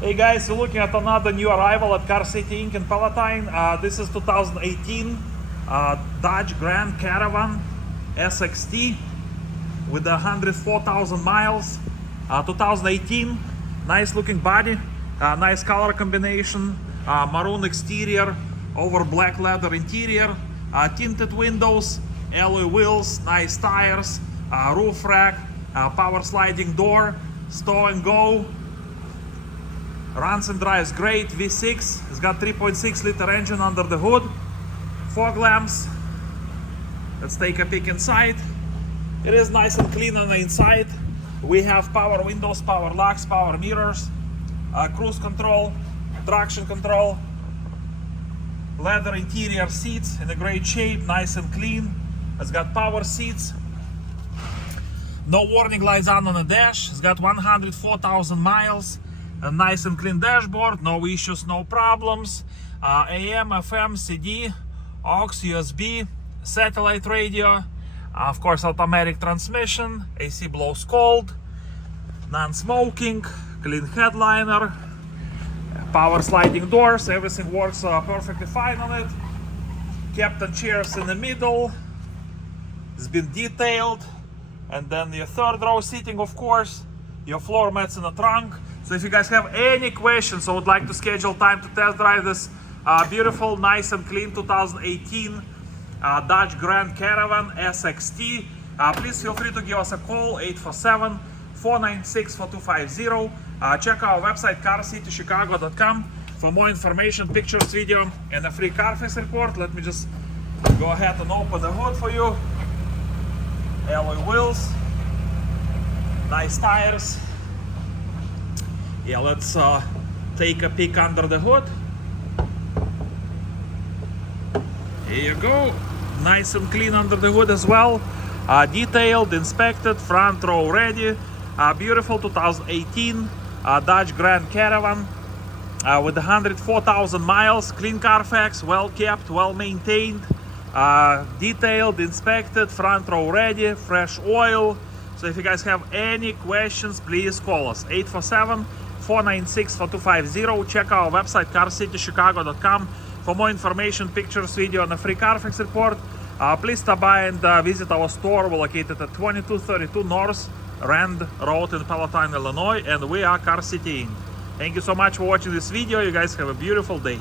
Hey guys, we're looking at another new arrival at Car City Inc. in Palatine. This is 2018 Dodge Grand Caravan SXT with 104,000 miles. 2018, nice looking body, nice color combination, maroon exterior over black leather interior, tinted windows, alloy wheels, nice tires, roof rack, power sliding door, stow and go. Runs and drives great, V6. It's got 3.6 liter engine under the hood, fog lamps. Let's take a peek inside. It is nice and clean on the inside. We have power windows, power locks, power mirrors, cruise control, traction control, leather interior seats in a great shape, nice and clean. It's got power seats. No warning lights on the dash. It's got 104,000 miles. A nice and clean dashboard, no issues, no problems. AM, FM, CD, aux, USB, satellite radio, of course automatic transmission, AC blows cold, non-smoking, clean headliner, power sliding doors, everything works perfectly fine on it. Captain chairs in the middle, it's been detailed, and then your third row seating, of course, your floor mats in the trunk. So if you guys have any questions or would like to schedule time to test drive this beautiful, nice and clean 2018 Dodge Grand Caravan SXT, please feel free to give us a call, 847-496-4250. Check our website, carcitychicago.com, for more information, pictures, video, and a free CARFAX report. Let me just go ahead and open the hood for you. Alloy wheels, nice tires. Yeah, let's take a peek under the hood. Here you go. Nice and clean under the hood as well. Detailed, inspected, front row ready. Beautiful 2018 Dodge Grand Caravan with 104,000 miles. Clean Carfax, well kept, well maintained. Detailed, inspected, front row ready, fresh oil. So if you guys have any questions, please call us, 847-496-4250. Check our website, carcitychicago.com, for more information, pictures, video, and a free CARFAX report. Please stop by and visit our store. We're located at 2232 North Rand Road in Palatine, Illinois, and we are Car City Inc. Thank you so much for watching this video. You guys have a beautiful day.